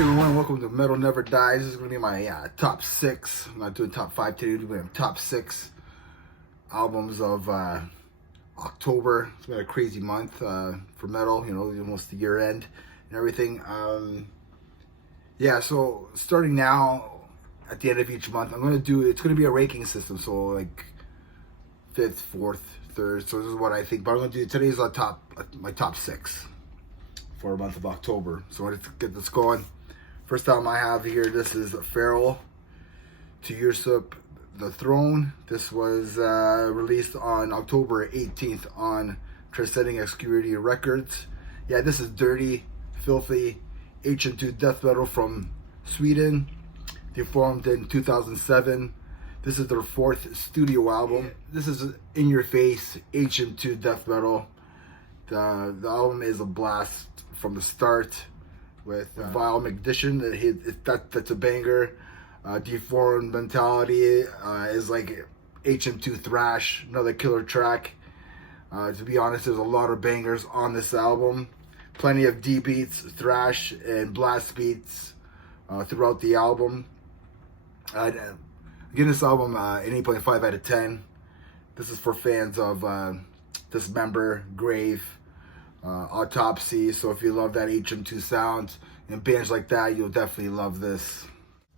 Hey everyone, welcome to Metal Never Dies. This is going to be my top 6. I'm not doing top 5 today. We're doing top 6 albums of October. It's been a crazy month for metal, you know, almost the year end and everything. So starting now, at the end of each month, it's going to be a ranking system. So like 5th, 4th, 3rd. So this is what I think. But I'm going to do today's my top 6 for a month of October. So let's get this going. First album I have here, this is Feral, To Usurp the Throne. This was released on October 18th on Transcending Obscurity Records. Yeah, this is dirty, filthy, HM2 death metal from Sweden. They formed in 2007. This is their 4th studio album. This is in-your-face HM2 death metal. The album is a blast from the start, with Vile McDition, that's a banger. Deformed Mentality is like HM2 thrash, another killer track. To be honest, there's a lot of bangers on this album. Plenty of D beats, thrash, and blast beats throughout the album. I'd give this album an 8.5 out of 10. This is for fans of Dismember, Grave, Autopsy. So if you love that HM2 sound and bands like that, you'll definitely love this.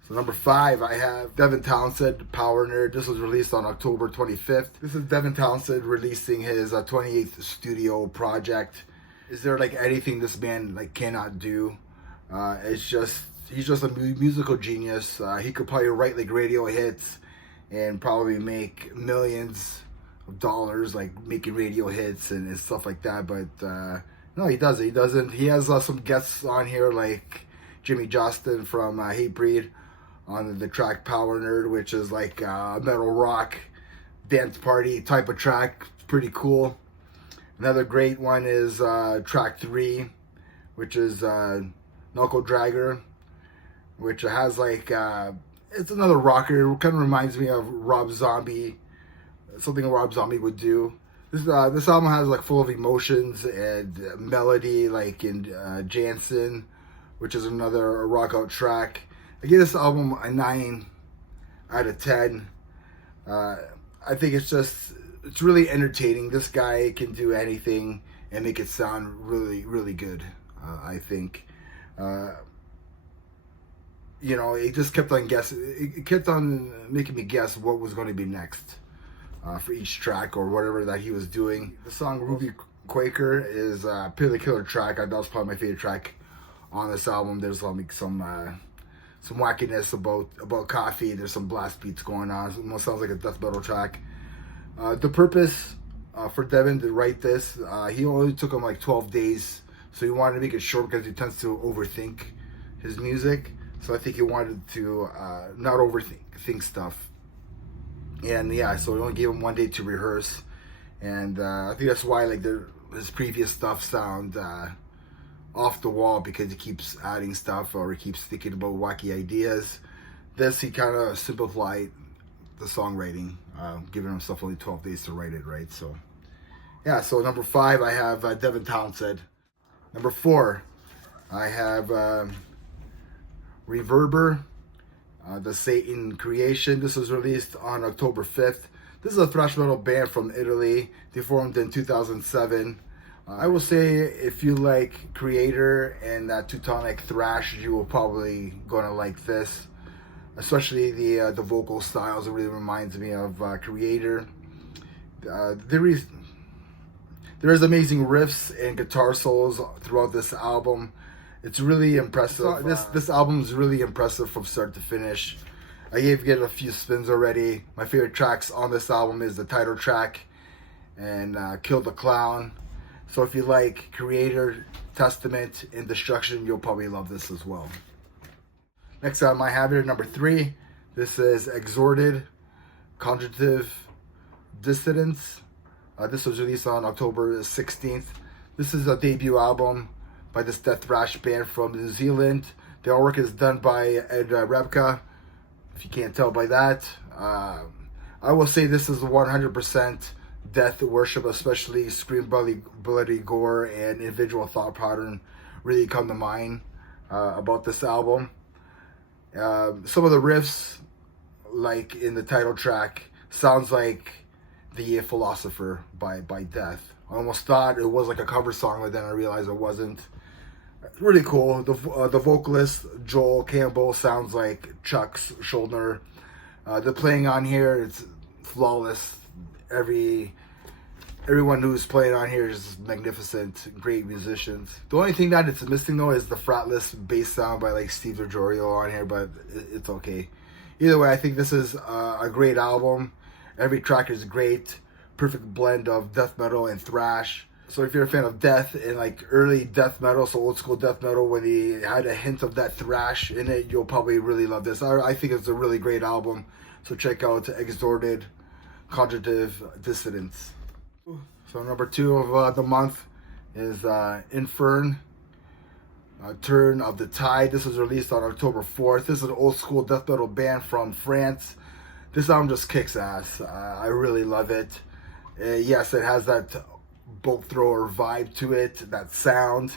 So number 5, I have Devin Townsend, Power Nerd. This was released on October 25th. This is Devin Townsend releasing his 28th studio project. Is there like anything this man cannot do? He's just a musical genius. He could probably write like radio hits and probably make millions of dollars, like making radio hits and stuff like that, but no, he doesn't. He has some guests on here like Jimmy Justin from Hatebreed on the track Power Nerd, which is like a metal rock dance party type of track. It's pretty cool. Another great one is track 3, which is Knuckle Dragger, which has it's another rocker. It kind of reminds me of Rob Zombie, something Rob Zombie would do. This album has full of emotions and melody, like in Jansen, which is another rock out track. I give this album a 9 out of 10. I think it's really entertaining. This guy can do anything and make it sound really, really good. I think. It just kept on guessing. It kept on making me guess what was going to be next for each track or whatever that he was doing. The song Ruby Quaker is a purely killer track. That was probably my favorite track on this album. There's some wackiness about coffee. There's some blast beats going on. It almost sounds like a death metal track. The purpose for Devin to write this, he only took him 12 days, so he wanted to make it short because he tends to overthink his music. So I think he wanted to not overthink stuff. And yeah, so he only gave him 1 day to rehearse. And I think that's why his previous stuff sound off the wall, because he keeps adding stuff or he keeps thinking about wacky ideas. This, he kind of simplified the songwriting, giving himself only 12 days to write it, right? So yeah, so number 5, I have Devin Townsend. Number 4, I have Reverber, the Satan Creation. This was released on October 5th. This is a thrash metal band from Italy. They formed in 2007. I will say, if you like Creator and that Teutonic thrash, you will probably gonna like this. Especially the vocal styles. It really reminds me of Creator. There is amazing riffs and guitar solos throughout this album. It's really impressive. This album is really impressive from start to finish. I gave it a few spins already. My favorite tracks on this album is the title track and Kill the Clown. So if you like Creator, Testament, and Destruction, you'll probably love this as well. Next album I have here, number 3. This is Exhorted, Conjunctive Dissidence. This was released on October 16th. This is a debut album by this death thrash band from New Zealand. The artwork is done by Ed Rebka, if you can't tell by that. I will say this is 100% death worship, especially scream, bloody gore, and individual thought pattern really come to mind. about this album. Some of the riffs, like in the title track, sounds like The Philosopher by Death. I almost thought it was like a cover song, but then I realized it wasn't. Really cool. The vocalist, Joel Campbell, sounds like Chuck Schuldiner. The playing on here, it's flawless. Everyone who's playing on here is magnificent, great musicians. The only thing that it's missing though is the fretless bass sound by like Steve DiGiorgio on here, but it's okay. Either way, I think this is a great album. Every track is great, perfect blend of death metal and thrash. So if you're a fan of death and like early death metal, so old school death metal, when he had a hint of that thrash in it, you'll probably really love this. I think it's a really great album. So check out Extorted Cognitive Dissonance. So number 2 of the month is Infern, Turn of the Tide. This was released on October 4th. This is an old school death metal band from France. This album just kicks ass. I really love it. Yes, it has that bolt thrower vibe to it, that sound.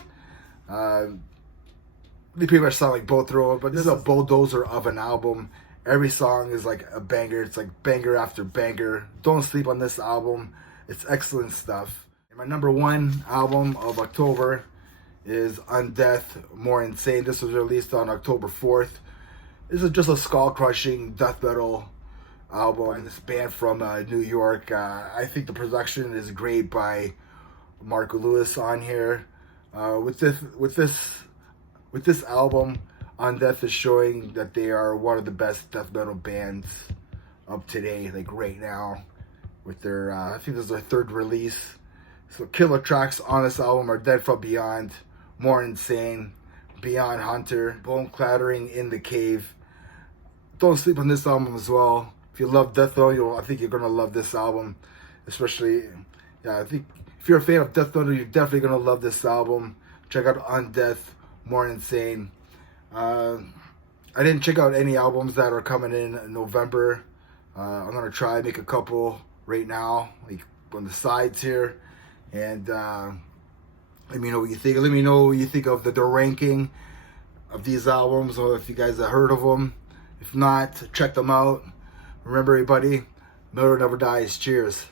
They pretty much sound like bolt thrower, but this is a bulldozer of an album. Every song is like a banger. It's like banger after banger. Don't sleep on this album. It's excellent stuff. And my number 1 album of October is Undeath, More Insane. This was released on October 4th. This is just a skull-crushing death metal album by this band from New York. I think the production is great by Marco Lewis on here. With this album, Undeath is showing that they are one of the best death metal bands of today, like right now. With their, I think this is their 3rd release. So killer tracks on this album are Dead from Beyond, More Insane, Beyond Hunter, Bone Clattering in the Cave. Don't sleep on this album as well. If you love death metal, I think you're gonna love this album. Especially, I think if you're a fan of death metal, you're definitely gonna love this album. Check out Undeath, More Insane. I didn't check out any albums that are coming in November. I'm gonna try make a couple right now, like on the sides here, and let me know what you think. Let me know what you think of the ranking of these albums, or if you guys have heard of them. If not, check them out. Remember, everybody, metal never dies. Cheers.